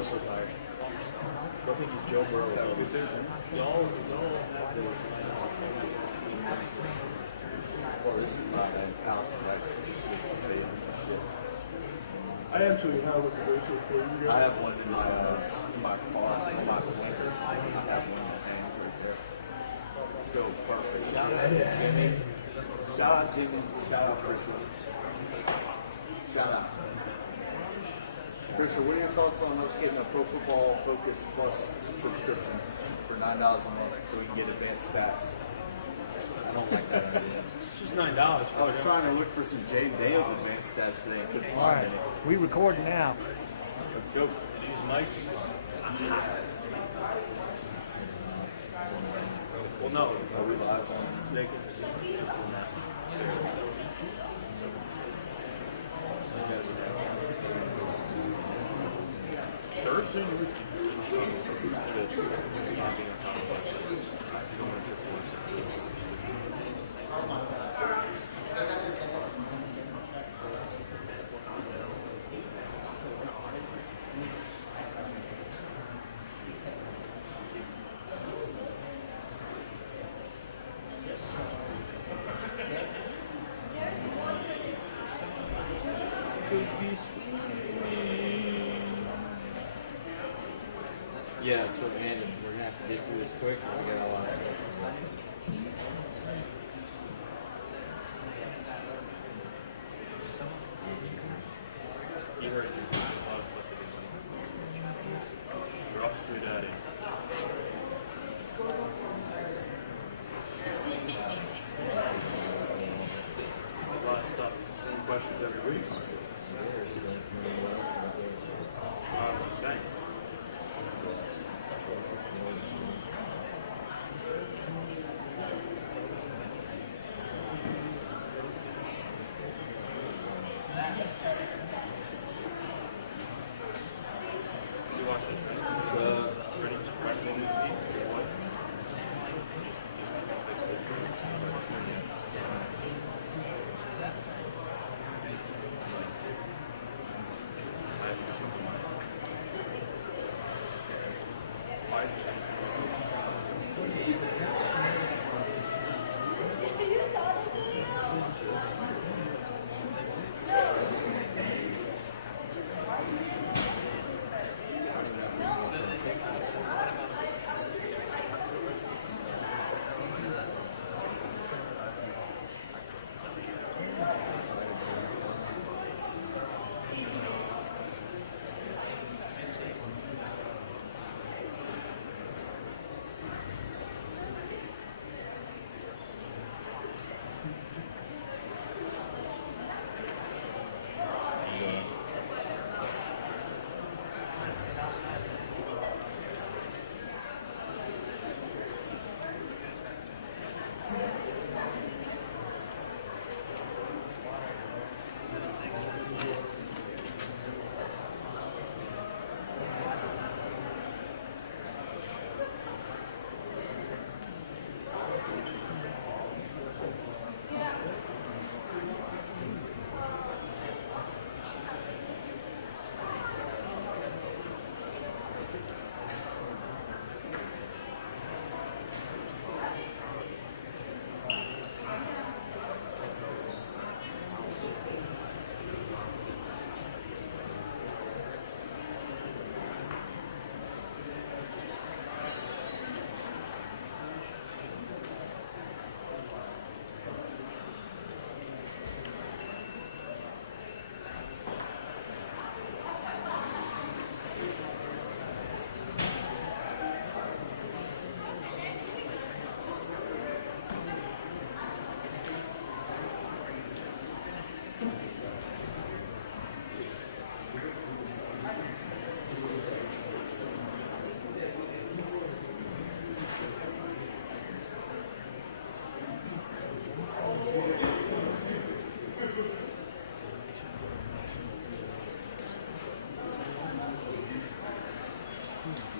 Burrow's so tired. I think he's Joe Burrow. Y'all have the Well, this is not an house arrest. It's just feelings and shit. I actually have a commercial for you guys. I have one in my car, in my blinker. I have one that hangs right there. Still perfect. Shout out to Jimmy. Shout out Jimmy. Shout out Christian. Shout out. Christian, what are your thoughts on us getting a Pro Football Focus Plus subscription for $9 a month so we can get advanced stats? I don't like that idea. It's just $9. I was trying to look for some Jaden Dale's advanced stats today and couldn't All find right, any. we recording now. Let's go. These mics. Well, no. Are we live on? Thursday. Yeah, so Andy, we're gonna have to get through this quick. We got a lot of stuff. You heard your time, a lot of stuff to do. Drops through daddy. A lot of stuff. It's the same questions every week. I'm just saying. You watch this, pretty fresh on these teams. What?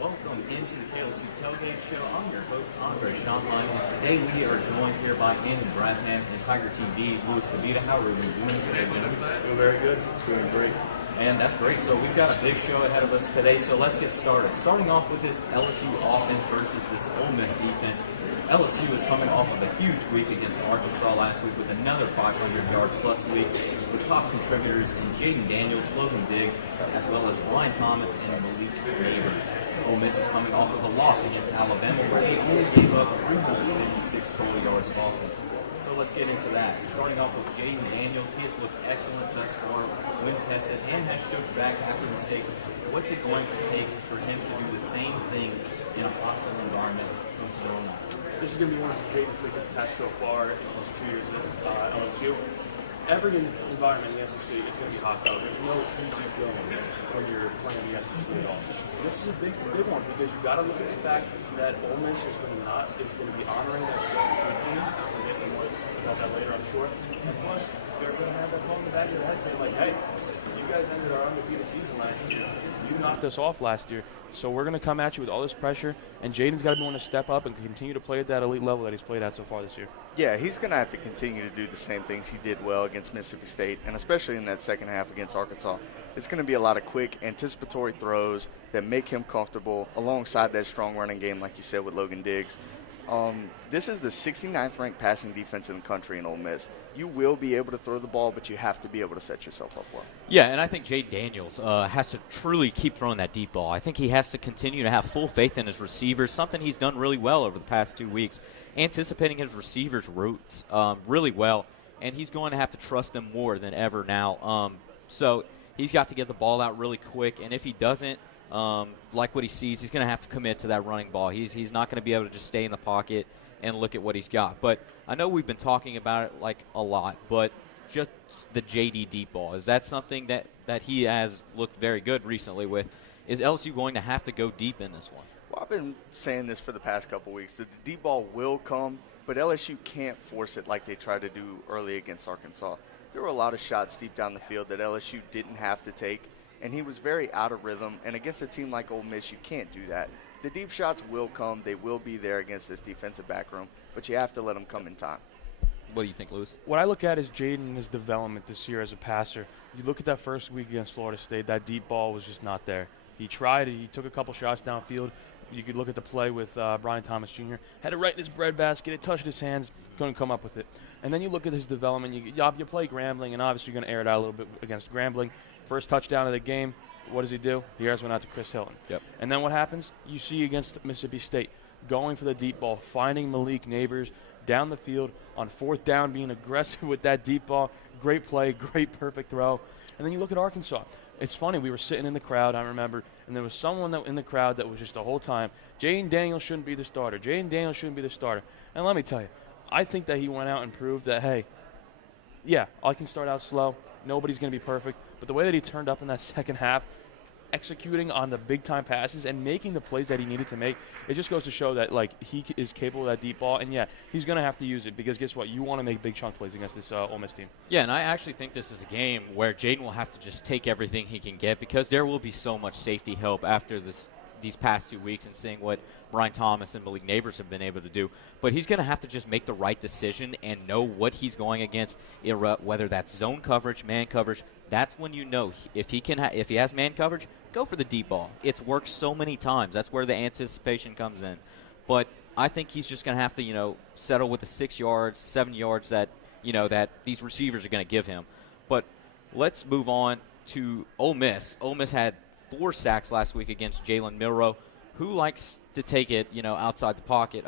Welcome into the KLSU Tailgate Show. I'm your host, Andre Schonlein, and today we are joined here by Andy Bradham and Tiger TV's Louis Kavita. How are we doing today, gentlemen? Doing very good. Doing great. And that's great. So we've got a big show ahead of us today, so let's get started. Starting off with this LSU offense versus this Ole Miss defense. LSU is coming off of a huge week against Arkansas last week with another 500-yard-plus week with top contributors in Jaden Daniels, Logan Diggs, as well as Brian Thomas and Malik Neighbors. Ole Miss is coming off of a loss against Alabama where they only gave up 356 total yards of offense. So let's get into that. Starting off with Jaden Daniels, he has looked excellent thus far when tested and has choked back after mistakes. What's it going to take for him to do the same thing in a hostile environment? This is going to be one of Jaden's biggest tests so far in his 2 years at LSU. Every environment in the SEC is going to be hostile. There's no easy going when you're playing the SEC at all. This is a big one because you've got to look at the fact that Ole Miss is going to be honoring that SEC team. We'll get more about that later, I'm sure. And plus, they're going to have that phone in the back of their head saying, like, hey, you guys ended our undefeated season last year. You knocked us off last year. So we're going to come at you with all this pressure, and Jaden's got to be willing to step up and continue to play at that elite level that he's played at so far this year. Yeah, he's going to have to continue to do the same things he did well against Mississippi State, and especially in that second half against Arkansas. It's going to be a lot of quick, anticipatory throws that make him comfortable alongside that strong running game, like you said, with Logan Diggs. This is the 69th ranked passing defense in the country in Ole Miss. You will be able to throw the ball, but you have to be able to set yourself up well. Yeah, and I think Jaden Daniels has to truly keep throwing that deep ball. I think he has to continue to have full faith in his receivers, something he's done really well over the past 2 weeks, anticipating his receivers' routes really well, and he's going to have to trust them more than ever now. So he's got to get the ball out really quick, and if he doesn't, like what he sees, he's going to have to commit to that running ball. He's not going to be able to just stay in the pocket and look at what he's got. But I know we've been talking about it like a lot, but just the JD deep ball, is that something that he has looked very good recently with? Is LSU going to have to go deep in this one? Well, I've been saying this for the past couple weeks, that the deep ball will come, but LSU can't force it like they tried to do early against Arkansas. There were a lot of shots deep down the field that LSU didn't have to take, and he was very out of rhythm. And against a team like Ole Miss, you can't do that. The deep shots will come. They will be there against this defensive back room, but you have to let them come in time. What do you think, Lewis? What I look at is Jaden and his development this year as a passer. You look at that first week against Florida State, that deep ball was just not there. He tried it. He took a couple shots downfield. You could look at the play with Brian Thomas Jr. Had it right in his breadbasket. It touched his hands. Couldn't come up with it. And then you look at his development. You play Grambling, and obviously you're going to air it out a little bit against Grambling. First touchdown of the game. What does he do? He airs one out to Chris Hilton. Yep. And then what happens? You see against Mississippi State, going for the deep ball, finding Malik Neighbors down the field on fourth down, being aggressive with that deep ball. Great play, great perfect throw. And then you look at Arkansas. It's funny, we were sitting in the crowd, I remember, and there was someone in the crowd that was just the whole time, Jaden Daniels shouldn't be the starter. Jaden Daniels shouldn't be the starter. And let me tell you, I think that he went out and proved that, hey, yeah, I can start out slow. Nobody's going to be perfect. But the way that he turned up in that second half, executing on the big-time passes and making the plays that he needed to make, it just goes to show that, like, he is capable of that deep ball. And, yeah, he's going to have to use it because guess what? You want to make big chunk plays against this Ole Miss team. Yeah, and I actually think this is a game where Jaden will have to just take everything he can get because there will be so much safety help after these past 2 weeks and seeing what Brian Thomas and Malik Neighbors have been able to do. But he's going to have to just make the right decision and know what he's going against, whether that's zone coverage, man coverage. That's when you know if he has man coverage, go for the deep ball. It's worked so many times. That's where the anticipation comes in. But I think he's just going to have to, settle with the 6 yards, 7 yards that these receivers are going to give him. But let's move on to Ole Miss. Ole Miss had 4 sacks last week against Jalen Milroe, who likes to take it, outside the pocket.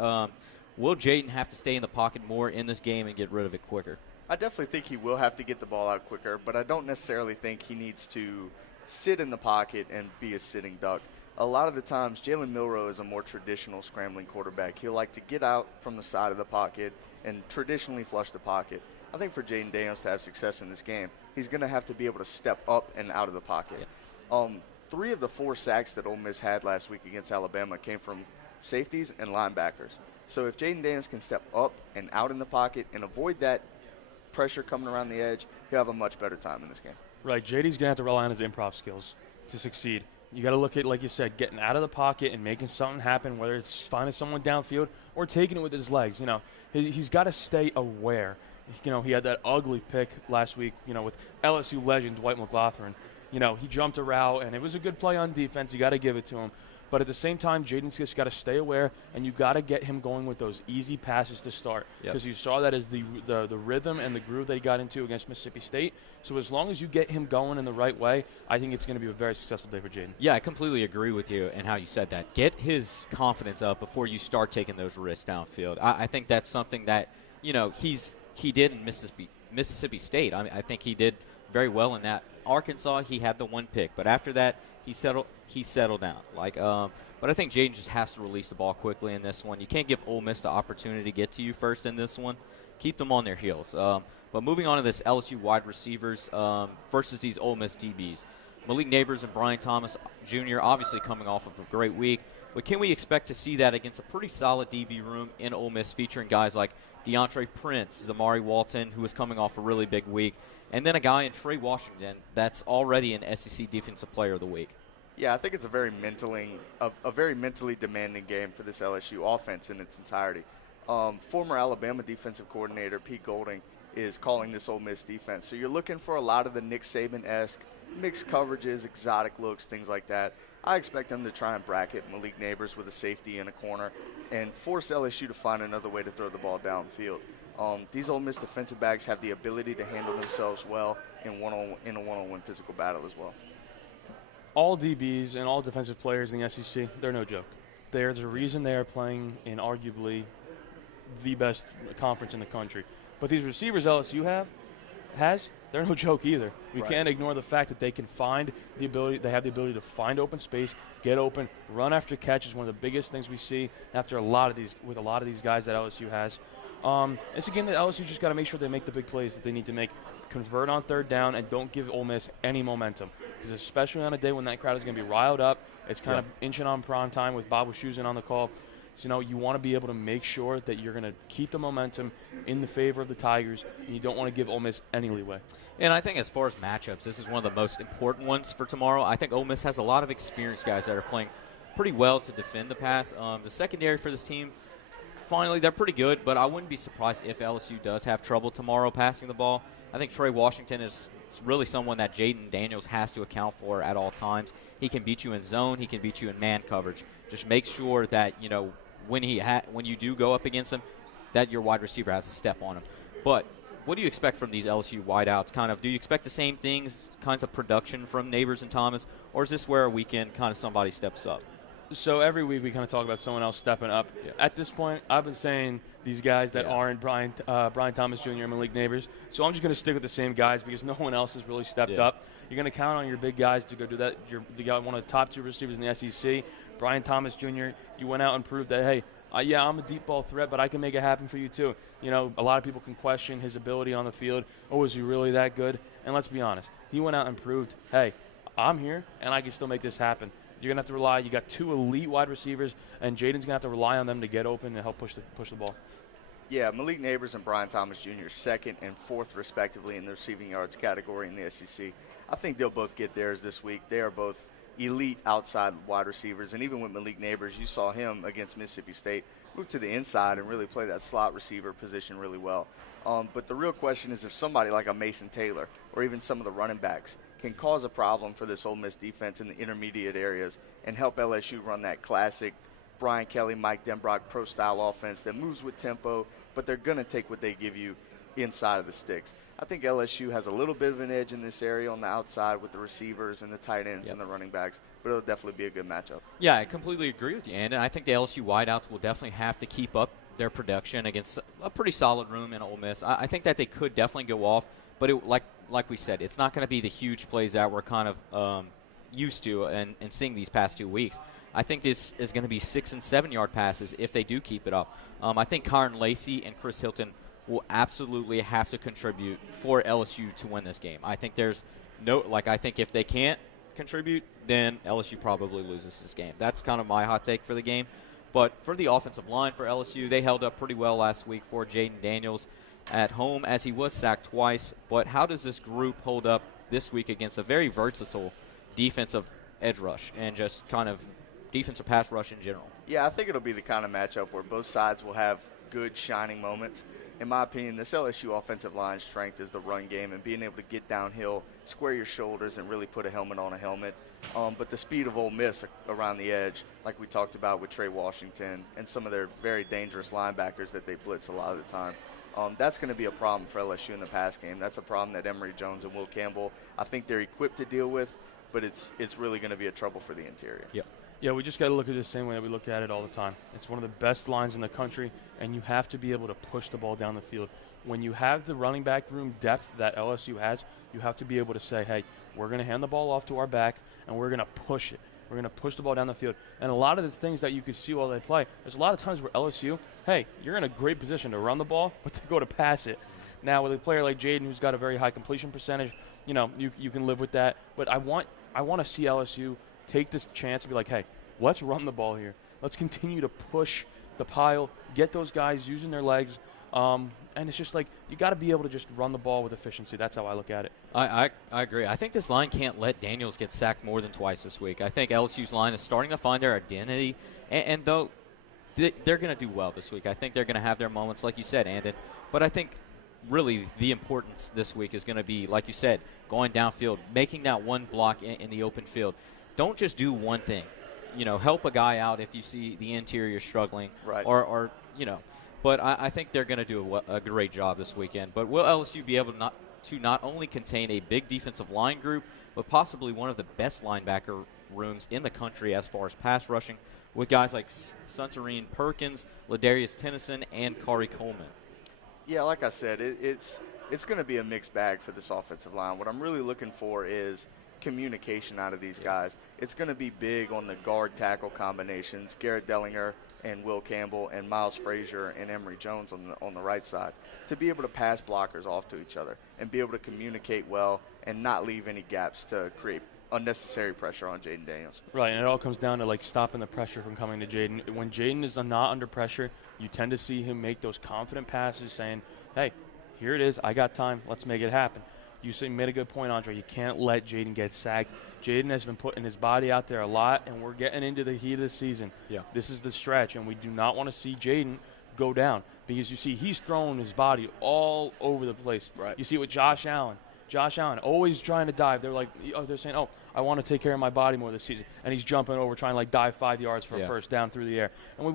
Will Jaden have to stay in the pocket more in this game and get rid of it quicker? I definitely think he will have to get the ball out quicker, but I don't necessarily think he needs to sit in the pocket and be a sitting duck. A lot of the times, Jalen Milroe is a more traditional scrambling quarterback. He'll like to get out from the side of the pocket and traditionally flush the pocket. I think for Jaden Daniels to have success in this game, he's going to have to be able to step up and out of the pocket. Yeah. 3 of the 4 sacks that Ole Miss had last week against Alabama came from safeties and linebackers. So if Jaden Daniels can step up and out in the pocket and avoid that pressure coming around the edge, he'll have a much better time in this game. Right, JD's going to have to rely on his improv skills to succeed. You got to look at, like you said, getting out of the pocket and making something happen, whether it's finding someone downfield or taking it with his legs. He's got to stay aware. He had that ugly pick last week, with LSU legend Dwight McLaughlin. he jumped a route, and it was a good play on defense. You got to give it to him. But at the same time, Jaden's just got to stay aware, and you got to get him going with those easy passes to start, because you saw that as the rhythm and the groove that he got into against Mississippi State. So as long as you get him going in the right way, I think it's going to be a very successful day for Jaden. Yeah, I completely agree with you and how you said that. Get his confidence up before you start taking those risks downfield. I think that's something that he did in Mississippi State. I think he did very well in that. Arkansas, he had the one pick, but after that, he settled down. But I think Jaden just has to release the ball quickly in this one. You can't give Ole Miss the opportunity to get to you first in this one. Keep them on their heels. But moving on to this LSU wide receivers versus these Ole Miss DBs. Malik Neighbors and Brian Thomas Jr. obviously coming off of a great week. But can we expect to see that against a pretty solid DB room in Ole Miss, featuring guys like DeAndre Prince, Zamari Walton, who is coming off a really big week, and then a guy in Trey Washington that's already an SEC Defensive Player of the Week? Yeah, I think it's a very mentally demanding game for this LSU offense in its entirety. Former Alabama defensive coordinator Pete Golding is calling this Ole Miss defense. So you're looking for a lot of the Nick Saban-esque mixed coverages, exotic looks, things like that. I expect them to try and bracket Malik Neighbors with a safety in a corner and force LSU to find another way to throw the ball downfield. These Ole Miss defensive backs have the ability to handle themselves well in a one-on-one physical battle as well. All DBs and all defensive players in the SEC, they're no joke. There's a reason they are playing in arguably the best conference in the country. But these receivers LSU has, they're no joke either. We can't ignore the fact that they have the ability to find open space, get open, run after catch is one of the biggest things we see with a lot of these guys that LSU has. It's a game that LSU just got to make sure they make the big plays that they need to make, convert on third down, and don't give Ole Miss any momentum. Because especially on a day when that crowd is going to be riled up, it's kind of inching on prime time with Bob Wischusen on the call. So, you want to be able to make sure that you're going to keep the momentum in the favor of the Tigers, and you don't want to give Ole Miss any leeway. And I think as far as matchups, this is one of the most important ones for tomorrow. I think Ole Miss has a lot of experienced guys that are playing pretty well to defend the pass. The secondary for this team, finally, they're pretty good, but I wouldn't be surprised if LSU does have trouble tomorrow passing the ball. I think Trey Washington is really someone that Jaden Daniels has to account for at all times. He can beat you in zone. He can beat you in man coverage. Just make sure that, when you do go up against him, that your wide receiver has a step on him. But what do you expect from these LSU wideouts? Do you expect the same things, kinds of production from Neighbors and Thomas, or is this where a weekend somebody steps up? So every week we kind of talk about someone else stepping up. Yeah. At this point, I've been saying these guys that aren't Brian Thomas Jr. and Malik Neighbors. So I'm just going to stick with the same guys because no one else has really stepped up. You're going to count on your big guys to go do that. You got one of the top two receivers in the SEC. Brian Thomas Jr., you went out and proved that, hey, I'm a deep ball threat, but I can make it happen for you too. A lot of people can question his ability on the field. Oh, is he really that good? And let's be honest. He went out and proved, hey, I'm here, and I can still make this happen. You're going to have to rely. You got two elite wide receivers, and Jaden's going to have to rely on them to get open and help push the ball. Yeah, Malik Neighbors and Brian Thomas Jr. second and fourth, respectively, in the receiving yards category in the SEC. I think they'll both get theirs this week. They are both elite outside wide receivers, and even with Malik Neighbors, you saw him against Mississippi State move to the inside and really play that slot receiver position really well. But the real question is if somebody like a Mason Taylor or even some of the running backs can cause a problem for this Ole Miss defense in the intermediate areas and help LSU run that classic Brian Kelly, Mike Denbrock pro-style offense that moves with tempo, but they're going to take what they give you inside of the sticks. I think LSU has a little bit of an edge in this area on the outside with the receivers and the tight ends and the running backs, but it'll definitely be a good matchup. Yeah, I completely agree with you, and I think the LSU wideouts will definitely have to keep up their production against a pretty solid room in Ole Miss. I think that they could definitely go off, but like we said, it's not going to be the huge plays that we're kind of used to and seeing these past 2 weeks. I think this is going to be 6- and 7-yard passes if they do keep it up. I think Kyron Lacey and Chris Hilton will absolutely have to contribute for LSU to win this game. I think I think if they can't contribute, then LSU probably loses this game. That's kind of my hot take for the game. But for the offensive line for LSU, they held up pretty well last week for Jaden Daniels at home as he was sacked twice. But how does this group hold up this week against a very versatile defensive edge rush and just kind of defensive pass rush in general? Yeah, I think it'll be the kind of matchup where both sides will have good shining moments. in my opinion, this LSU offensive line strength is the run game and being able to get downhill, square your shoulders, and really put a helmet on a helmet. But the speed of Ole Miss around the edge, like we talked about with Trey Washington and some of their very dangerous linebackers that they blitz a lot of the time, that's going to be a problem for LSU in the pass game. That's a problem that Emory Jones and Will Campbell, I think they're equipped to deal with, but it's really going to be a trouble for the interior. Yep. Yeah, we just got to look at it the same way that we look at it all the time. It's one of the best lines in the country, and you have to be able to push the ball down the field. When you have the running back room depth that LSU has, you have to be able to say, hey, we're going to hand the ball off to our back, and we're going to push it. We're going to push the ball down the field. And a lot of the things that you could see while they play, there's a lot of times where LSU, hey, you're in a great position to run the ball, but to go to pass it. Now, with a player like Jaden who's got a very high completion percentage, you can live with that. But I want to see LSU take this chance and be like, hey, let's run the ball here. Let's continue to push the pile, get those guys using their legs. And it's just like you got to be able to just run the ball with efficiency. That's how I look at it. I agree. I think this line can't let Daniels get sacked more than twice this week. I think LSU's line is starting to find their identity, and though they're going to do well this week. I think they're going to have their moments, like you said, Andon. But I think really the importance this week is going to be, like you said, going downfield, making that one block in the open field. Don't just do one thing. Help a guy out if you see the interior struggling. Right. Or But I think they're going to do a great job this weekend. But will LSU be able to not only contain a big defensive line group, but possibly one of the best linebacker rooms in the country as far as pass rushing, with guys like Suntarine Perkins, Ladarius Tennyson, and Kari Coleman? Yeah, like I said, it's going to be a mixed bag for this offensive line. What I'm really looking for is communication out of these guys. It's going to be big on the guard-tackle combinations, Garrett Dellinger and Will Campbell and Miles Frazier and Emory Jones on the right side, to be able to pass blockers off to each other and be able to communicate well and not leave any gaps to create unnecessary pressure on Jaden Daniels. Right, and it all comes down to like stopping the pressure from coming to Jaden. When Jaden is not under pressure, you tend to see him make those confident passes saying, hey, here it is, I got time, let's make it happen. You made a good point, Andre. You can't let Jaden get sacked. Jaden has been putting his body out there a lot, and we're getting into the heat of the season. Yeah. This is the stretch, and we do not want to see Jaden go down because you see he's throwing his body all over the place. Right. You see it with Josh Allen. Josh Allen always trying to dive. They're saying, oh, I want to take care of my body more this season, and he's jumping over trying to like dive 5 yards for a first down through the air. And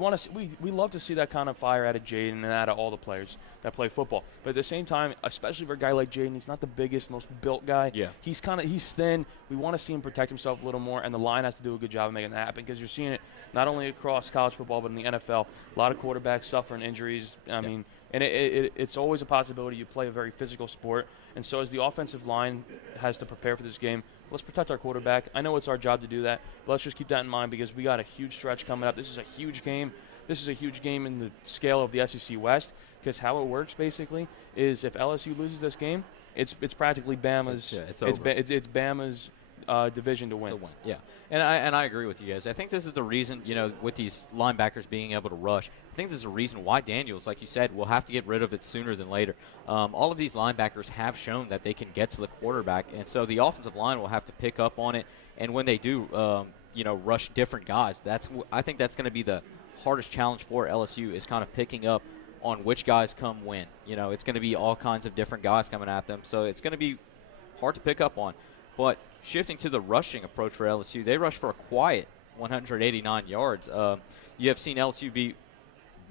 we love to see that kind of fire out of Jaden and out of all the players that play football. But at the same time, especially for a guy like Jaden, he's not the biggest, most built guy. Yeah. He's thin. We want to see him protect himself a little more, and the line has to do a good job of making that happen because you're seeing it not only across college football but in the NFL. A lot of quarterbacks suffering injuries. I mean, and it's always a possibility. You play a very physical sport, and so as the offensive line has to prepare for this game, let's protect our quarterback. I know it's our job to do that, but let's just keep that in mind because we got a huge stretch coming up. This is a huge game. This is a huge game in the scale of the SEC West because how it works basically is if LSU loses this game, it's practically Bama's. It's over. It's Bama's division to win. Yeah, and I agree with you guys. I think this is the reason, with these linebackers being able to rush. I think this is a reason why Daniels, like you said, will have to get rid of it sooner than later. All of these linebackers have shown that they can get to the quarterback, and so the offensive line will have to pick up on it. And when they do, rush different guys, I think that's going to be the hardest challenge for LSU is kind of picking up on which guys come when. It's going to be all kinds of different guys coming at them, so it's going to be hard to pick up on. But shifting to the rushing approach for LSU, they rush for a quiet 189 yards. You have seen LSU be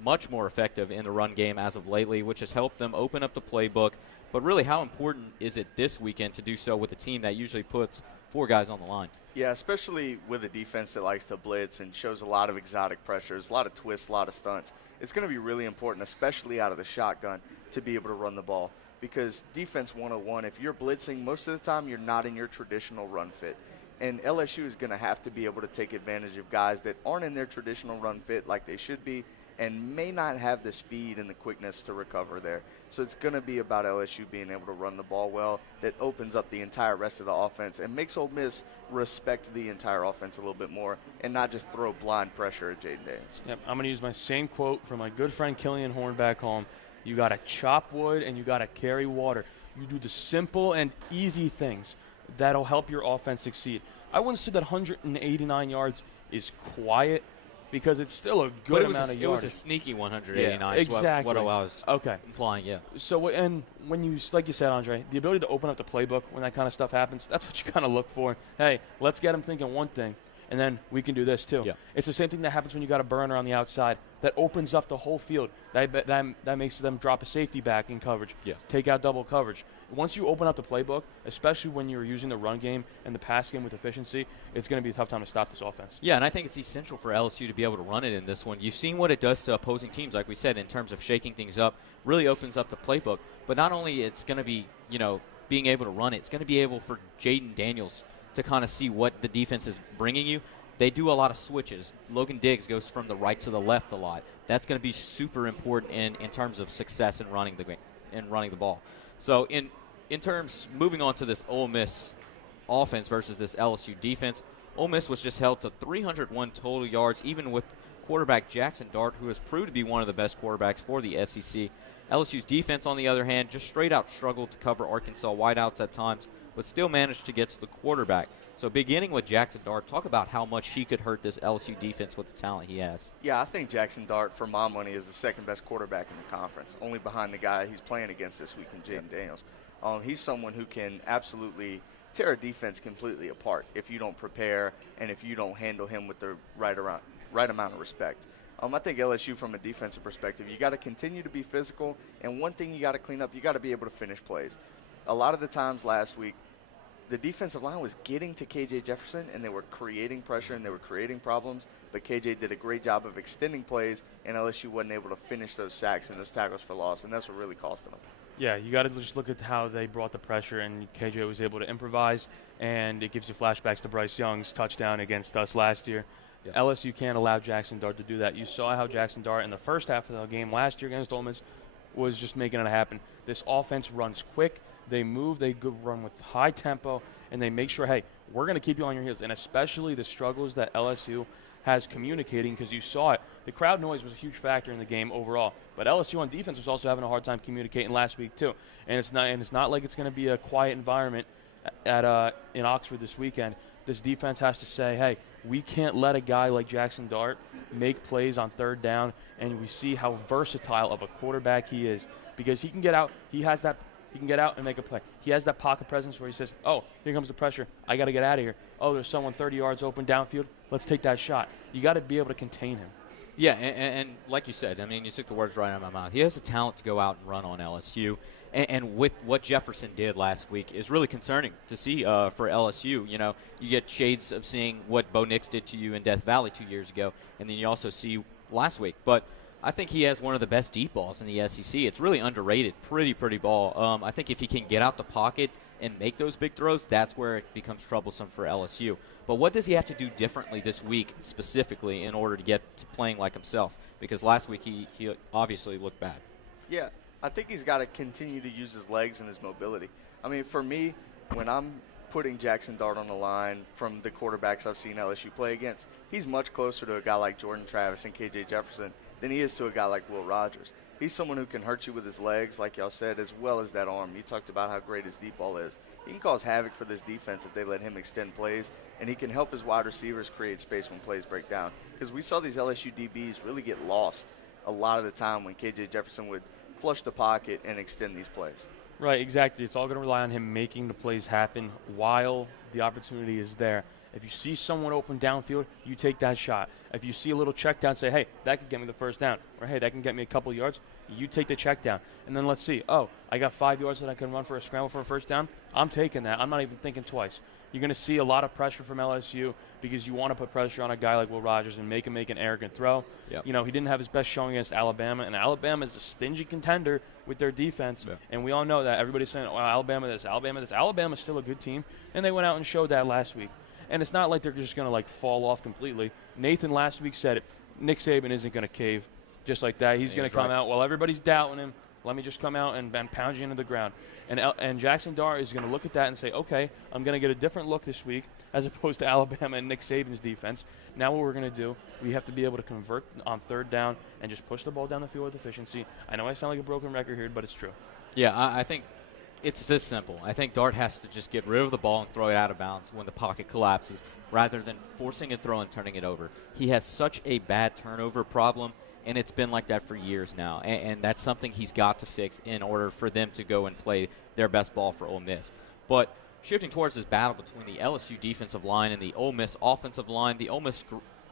much more effective in the run game as of lately, which has helped them open up the playbook. But really, how important is it this weekend to do so with a team that usually puts 4 guys on the line? Yeah, especially with a defense that likes to blitz and shows a lot of exotic pressures, a lot of twists, a lot of stunts. It's going to be really important, especially out of the shotgun, to be able to run the ball. Because defense 101, if you're blitzing, most of the time you're not in your traditional run fit. And LSU is going to have to be able to take advantage of guys that aren't in their traditional run fit like they should be and may not have the speed and the quickness to recover there. So it's going to be about LSU being able to run the ball well. That opens up the entire rest of the offense and makes Ole Miss respect the entire offense a little bit more and not just throw blind pressure at Jaden Daniels. Yep, I'm going to use my same quote from my good friend Killian Horn back home. You got to chop wood and you got to carry water. You do the simple and easy things that'll help your offense succeed. I wouldn't say that 189 yards is quiet, because it's still a But good it was amount a, of it was yardage. a sneaky 189. Yeah, is exactly. What I was Okay. implying, yeah. So, and when you, like you said, Andre, the ability to open up the playbook when that kind of stuff happens, that's what you kind of look for. Hey, let's get them thinking one thing, and then we can do this too. Yeah. It's the same thing that happens when you got a burner on the outside. That opens up the whole field. That makes them drop a safety back in coverage. Yeah. Take out double coverage. Once you open up the playbook, especially when you're using the run game and the pass game with efficiency, it's going to be a tough time to stop this offense. Yeah, and I think it's essential for LSU to be able to run it in this one. You've seen what it does to opposing teams, like we said, in terms of shaking things up, really opens up the playbook. But not only it's going to be, being able to run it, it's going to be able for Jaden Daniels to kind of see what the defense is bringing you. They do a lot of switches. Logan Diggs goes from the right to the left a lot. That's going to be super important in terms of success in running the ball. So in terms, moving on to this Ole Miss offense versus this LSU defense, Ole Miss was just held to 301 total yards, even with quarterback Jackson Dart, who has proved to be one of the best quarterbacks for the SEC. LSU's defense, on the other hand, just straight out struggled to cover Arkansas wideouts at times, but still managed to get to the quarterback. So beginning with Jackson Dart, talk about how much he could hurt this LSU defense with the talent he has. Yeah, I think Jackson Dart, for my money, is the second best quarterback in the conference, only behind the guy he's playing against this week in Jaden Daniels. He's someone who can absolutely tear a defense completely apart if you don't prepare and if you don't handle him with the right amount of respect. I think LSU, from a defensive perspective, you got to continue to be physical, and one thing you got to clean up, you got to be able to finish plays. A lot of the times last week, the defensive line was getting to KJ Jefferson, and they were creating pressure and they were creating problems, but KJ did a great job of extending plays, and LSU wasn't able to finish those sacks and those tackles for loss, and that's what really cost them. Yeah, you got to just look at how they brought the pressure, and KJ was able to improvise, and it gives you flashbacks to Bryce Young's touchdown against us last year. Yeah. LSU can't allow Jackson Dart to do that. You saw how Jackson Dart in the first half of the game last year against Ole Miss was just making it happen. This offense runs quick. They move. They run with high tempo, and they make sure, hey, we're going to keep you on your heels, and especially the struggles that LSU has communicating, because you saw it. The crowd noise was a huge factor in the game overall, but LSU on defense was also having a hard time communicating last week too. And it's not like it's going to be a quiet environment in Oxford this weekend. This defense has to say, hey, we can't let a guy like Jackson Dart make plays on third down, and we see how versatile of a quarterback he is, because he can get out. He can get out and make a play. He has that pocket presence where he says, oh, here comes the pressure. I got to get out of here. Oh, there's someone 30 yards open downfield. Let's take that shot. You got to be able to contain him. Yeah, and like you said, I mean, you took the words right out of my mouth. He has the talent to go out and run on LSU. And with what Jefferson did last week is really concerning to see for LSU. You get shades of seeing what Bo Nix did to you in Death Valley 2 years ago, and then you also see last week. But I think he has one of the best deep balls in the SEC. It's really underrated, pretty ball. I think if he can get out the pocket and make those big throws, that's where it becomes troublesome for LSU. But what does he have to do differently this week specifically in order to get to playing like himself? Because last week he obviously looked bad. Yeah, I think he's got to continue to use his legs and his mobility. I mean, for me, when I'm putting Jackson Dart on the line from the quarterbacks I've seen LSU play against, he's much closer to a guy like Jordan Travis and KJ Jefferson than he is to a guy like Will Rogers. He's someone who can hurt you with his legs, like y'all said, as well as that arm. You talked about how great his deep ball is. He can cause havoc for this defense if they let him extend plays, and he can help his wide receivers create space when plays break down. Because we saw these LSU DBs really get lost a lot of the time when KJ Jefferson would flush the pocket and extend these plays. Right, exactly. It's all going to rely on him making the plays happen while the opportunity is there. If you see someone open downfield, you take that shot. If you see a little check down, say, hey, that could get me the first down, or hey, that can get me a couple yards, you take the check down. And then let's see, oh, I got 5 yards that I can run for a scramble for a first down. I'm taking that. I'm not even thinking twice. You're going to see a lot of pressure from LSU because you want to put pressure on a guy like Will Rogers and make him make an arrogant throw. Yep. He didn't have his best showing against Alabama, and Alabama is a stingy contender with their defense. Yep. And we all know that. Everybody's saying, well, Alabama this, Alabama this. Alabama's still a good team, and they went out and showed that last week. And it's not like they're just going to, fall off completely. Nathan last week said it. Nick Saban isn't going to cave just like that. He's going to come out, while everybody's doubting him, let me just come out and pound you into the ground. And Jackson Dart is going to look at that and say, okay, I'm going to get a different look this week as opposed to Alabama and Nick Saban's defense. Now what we're going to do, we have to be able to convert on third down and just push the ball down the field with efficiency. I know I sound like a broken record here, but it's true. Yeah, I think It's this simple. I think Dart has to just get rid of the ball and throw it out of bounds when the pocket collapses rather than forcing a throw and turning it over. He has such a bad turnover problem, and it's been like that for years now. And that's something he's got to fix in order for them to go and play their best ball for Ole Miss. But shifting towards this battle between the LSU defensive line and the Ole Miss offensive line, the Ole Miss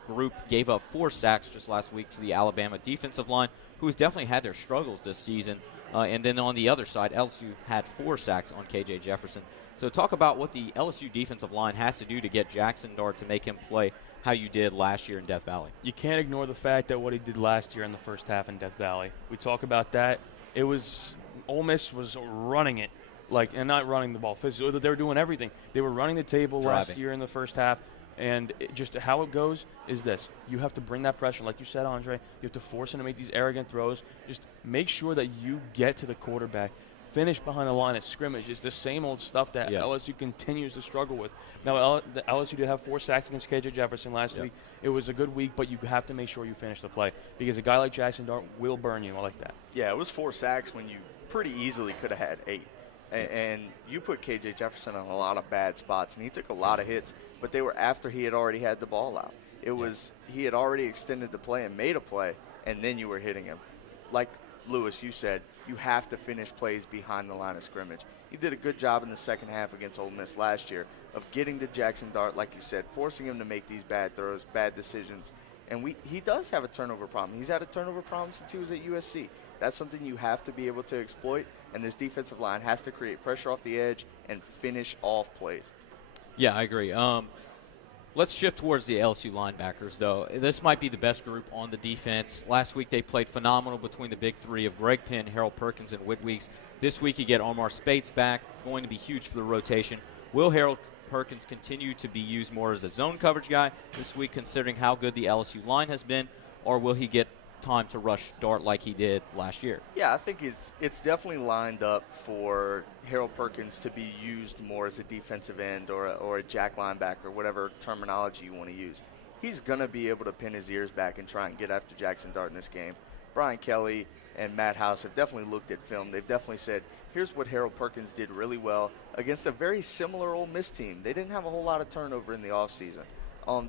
group gave up 4 sacks just last week to the Alabama defensive line, who's definitely had their struggles this season. And then on the other side, LSU had 4 sacks on KJ Jefferson. So talk about what the LSU defensive line has to do to get Jackson Dart to make him play how you did last year in Death Valley. You can't ignore the fact that what he did last year in the first half in Death Valley. We talk about that. It was Ole Miss was running it, and not running the ball physically. They were doing everything. They were running the table last year in the first half. And just how it goes is this. You have to bring that pressure. Like you said, Andre, you have to force him to make these arrogant throws. Just make sure that you get to the quarterback. Finish behind the line of scrimmage. It's the same old stuff that LSU continues to struggle with. Now, the LSU did have 4 sacks against KJ Jefferson last week. It was a good week, but you have to make sure you finish the play because a guy like Jackson Dart will burn you like that. Yeah, it was 4 sacks when you pretty easily could have had 8. And you put KJ Jefferson on a lot of bad spots, and he took a lot of hits, but they were after he had already had the ball out. It was he had already extended the play and made a play, and then you were hitting him. Like Lewis, you said, you have to finish plays behind the line of scrimmage. He did a good job in the second half against Ole Miss last year of getting to Jackson Dart, like you said, forcing him to make these bad throws, bad decisions. And he does have a turnover problem. He's had a turnover problem since he was at USC. That's something you have to be able to exploit, and this defensive line has to create pressure off the edge and finish off plays. Yeah, I agree. Let's shift towards the LSU linebackers, though. This might be the best group on the defense. Last week they played phenomenal between the big 3 of Greg Penn, Harold Perkins, and Whit Weeks. This week you get Omar Spates back, going to be huge for the rotation. Will Harold Perkins continue to be used more as a zone coverage guy this week, considering how good the LSU line has been, or will he get time to rush Dart like he did last year? Yeah, I think it's definitely lined up for Harold Perkins to be used more as a defensive end or a jack linebacker, whatever terminology you want to use. He's going to be able to pin his ears back and try and get after Jackson Dart in this game. Brian Kelly and Matt House have definitely looked at film. They've definitely said, here's what Harold Perkins did really well against a very similar Ole Miss team. They didn't have a whole lot of turnover in the offseason.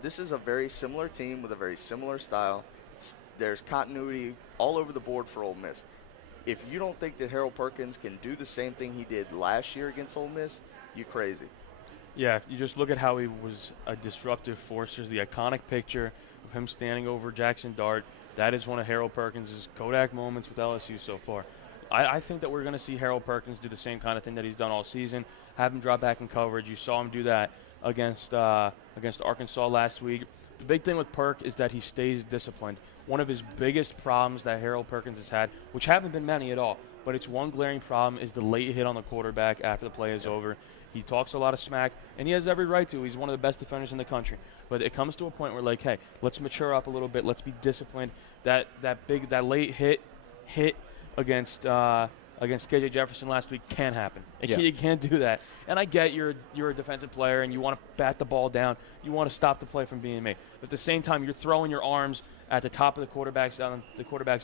This is a very similar team with a very similar style. There's continuity all over the board for Ole Miss. If you don't think that Harold Perkins can do the same thing he did last year against Ole Miss, you're crazy. Yeah, you just look at how he was a disruptive force. There's the iconic picture of him standing over Jackson Dart. That is one of Harold Perkins' Kodak moments with LSU so far. I think that we're going to see Harold Perkins do the same kind of thing that he's done all season, have him drop back in coverage. You saw him do that against Arkansas last week. The big thing with Perk is that he stays disciplined. One of his biggest problems that Harold Perkins has had, which haven't been many at all, but it's one glaring problem, is the late hit on the quarterback after the play is over. He talks a lot of smack, and he has every right to. He's one of the best defenders in the country. But it comes to a point where, like, hey, let's mature up a little bit. Let's be disciplined. That late hit against KJ Jefferson last week can't happen. You can't do that. And I get you're a defensive player and you want to bat the ball down. You want to stop the play from being made. But at the same time, you're throwing your arms at the top of the quarterback's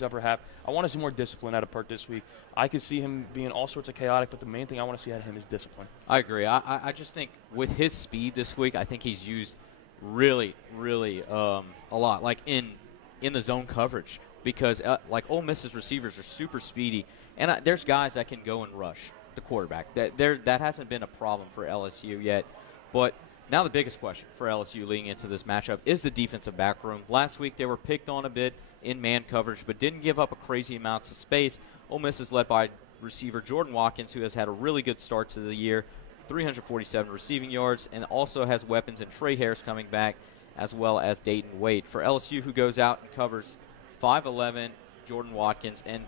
upper half. I want to see more discipline out of Perk this week. I could see him being all sorts of chaotic, but the main thing I want to see out of him is discipline. I agree. I just think with his speed this week, I think he's used really, really a lot, like in the zone coverage, because like Ole Miss's receivers are super speedy, and there's guys that can go and rush the quarterback. That hasn't been a problem for LSU yet, but now the biggest question for LSU leading into this matchup is the defensive back room. Last week they were picked on a bit in man coverage, but didn't give up a crazy amounts of space. Ole Miss is led by receiver Jordan Watkins, who has had a really good start to the year, 347 receiving yards, and also has weapons in Trey Harris coming back, as well as Dayton Wade. For LSU, who goes out and covers 5'11", Jordan Watkins, and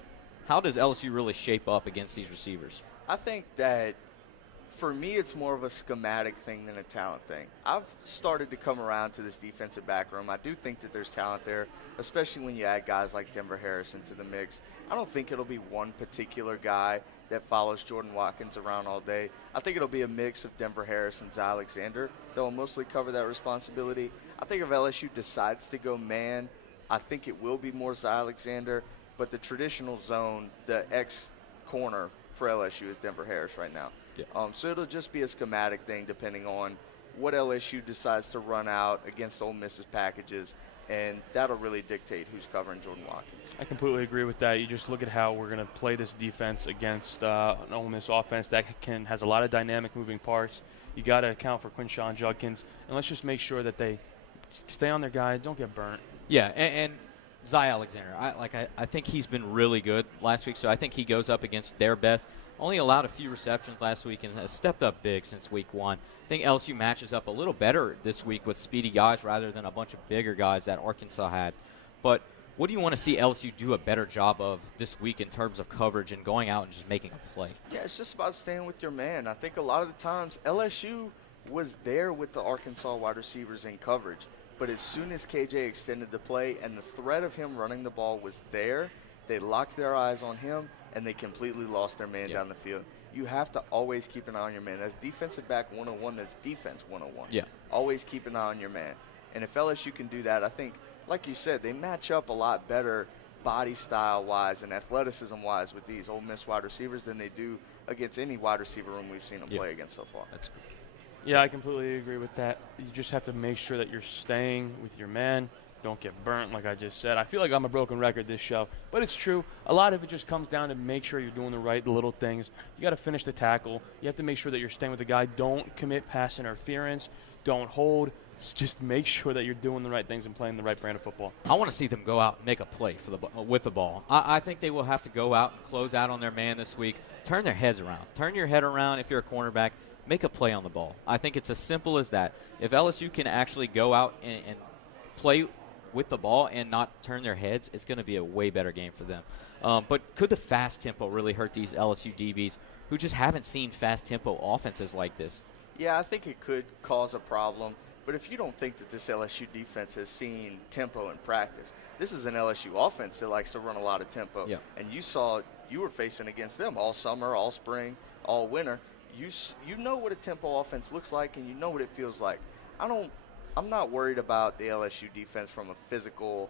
how does LSU really shape up against these receivers? I think that for me, it's more of a schematic thing than a talent thing. I've started to come around to this defensive back room. I do think that there's talent there, especially when you add guys like Denver Harris into the mix. I don't think it'll be one particular guy that follows Jordan Watkins around all day. I think it'll be a mix of Denver Harris and Zy Alexander that will mostly cover that responsibility. I think if LSU decides to go man, I think it will be more Zy Alexander, but the traditional zone, the X corner, for LSU is Denver Harris right now. Yeah. So it'll just be a schematic thing depending on what LSU decides to run out against Ole Miss's packages, and that'll really dictate who's covering Jordan Watkins. I completely agree with that. You just look at how we're going to play this defense against an Ole Miss offense that has a lot of dynamic moving parts. You got to account for Quinshon Judkins, and let's just make sure that they stay on their guy, don't get burnt. Yeah, and Zy Alexander, I think he's been really good last week, so I think he goes up against their best. Only allowed a few receptions last week and has stepped up big since week 1. I think LSU matches up a little better this week with speedy guys rather than a bunch of bigger guys that Arkansas had. But what do you want to see LSU do a better job of this week in terms of coverage and going out and just making a play? Yeah, it's just about staying with your man. I think a lot of the times LSU was there with the Arkansas wide receivers in coverage. But as soon as KJ extended the play and the threat of him running the ball was there, they locked their eyes on him and they completely lost their man down the field. You have to always keep an eye on your man. That's defensive back 101. That's defense 101. Yeah. Always keep an eye on your man. And if LSU can do that, I think, like you said, they match up a lot better body style-wise and athleticism-wise with these Ole Miss wide receivers than they do against any wide receiver room we've seen them play against so far. That's good. Yeah, I completely agree with that. You just have to make sure that you're staying with your man. Don't get burnt, like I just said. I feel like I'm a broken record this show, but it's true. A lot of it just comes down to make sure you're doing the right little things. You got to finish the tackle. You have to make sure that you're staying with the guy. Don't commit pass interference. Don't hold. Just make sure that you're doing the right things and playing the right brand of football. I want to see them go out and make a play with the ball. I think they will have to go out and close out on their man this week. Turn their heads around. Turn your head around if you're a cornerback. Make a play on the ball. I think it's as simple as that. If LSU can actually go out and play with the ball and not turn their heads, it's going to be a way better game for them. But could the fast tempo really hurt these LSU DBs who just haven't seen fast tempo offenses like this? Yeah, I think it could cause a problem. But if you don't think that this LSU defense has seen tempo in practice, this is an LSU offense that likes to run a lot of tempo. Yeah. And you were facing against them all summer, all spring, all winter. You know what a tempo offense looks like, and you know what it feels like. I'm not worried about the LSU defense from a physical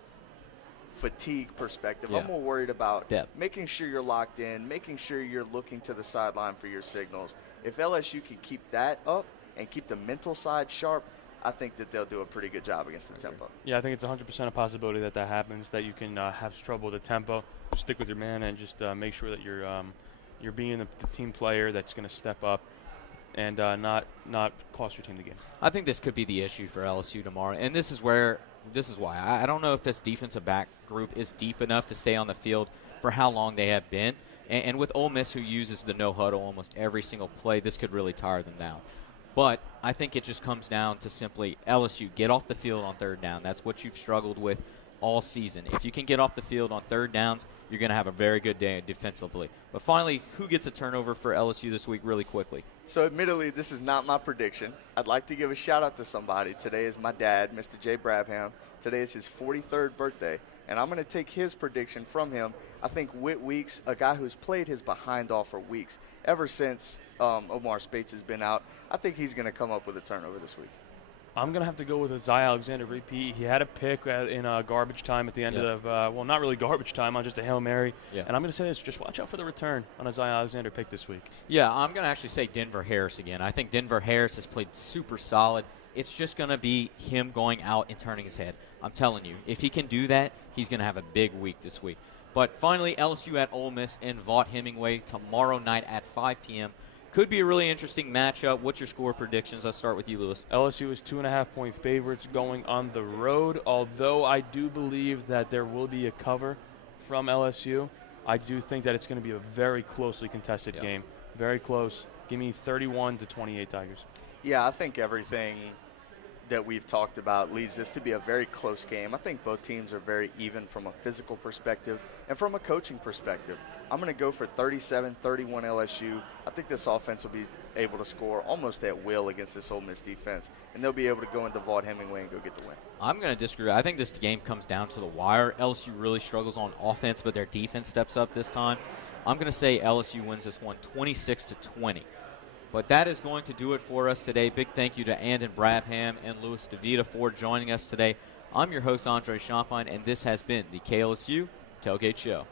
fatigue perspective. Yeah. I'm more worried about depth. making sure you're locked in, making sure you're looking to the sideline for your signals. If LSU can keep that up and keep the mental side sharp, I think that they'll do a pretty good job against the tempo. Yeah, I think it's 100% a possibility that happens, that you can have trouble with the tempo. Just stick with your man and just make sure that you're being the team player that's going to step up and not cost your team the game. I think this could be the issue for LSU tomorrow, and this is why. I don't know if this defensive back group is deep enough to stay on the field for how long they have been. And with Ole Miss, who uses the no-huddle almost every single play, this could really tire them down. But I think it just comes down to simply LSU, get off the field on third down. That's what you've struggled with all season. If you can get off the field on third downs, you're going to have a very good day defensively. But finally, who gets a turnover for LSU this week really quickly? So admittedly, this is not my prediction. I'd like to give a shout-out to somebody. Today is my dad, Mr. Jay Brabham. Today is his 43rd birthday, and I'm going to take his prediction from him. I think Whit Weeks, a guy who's played his behind off for weeks, ever since Omar Spates has been out, I think he's going to come up with a turnover this week. I'm going to have to go with a Zy Alexander repeat. He had a pick in garbage time at the end of, well, not really garbage time, on just a Hail Mary. Yeah. And I'm going to say this, just watch out for the return on a Zy Alexander pick this week. Yeah, I'm going to actually say Denver Harris again. I think Denver Harris has played super solid. It's just going to be him going out and turning his head. I'm telling you, if he can do that, he's going to have a big week this week. But finally, LSU at Ole Miss in Vaught-Hemingway tomorrow night at 5 p.m. Could be a really interesting matchup. What's your score predictions? Let's start with you, Lewis. LSU is 2.5-point favorites going on the road, although I do believe that there will be a cover from LSU. I do think that it's going to be a very closely contested game. Very close. Give me 31-28 Tigers. Yeah, I think everything that we've talked about leads this to be a very close game. I think both teams are very even from a physical perspective and from a coaching perspective. I'm going to go for 37-31 LSU. I think this offense will be able to score almost at will against this Ole Miss defense, and they'll be able to go into Vaught-Hemingway and go get the win. I'm going to disagree. I think this game comes down to the wire. LSU really struggles on offense, but their defense steps up this time. I'm going to say LSU wins this one 26-20. But that is going to do it for us today. Big thank you to Andon Brabham and Louis DeVita for joining us today. I'm your host, Andre Champagne, and this has been the KLSU Tailgate Show.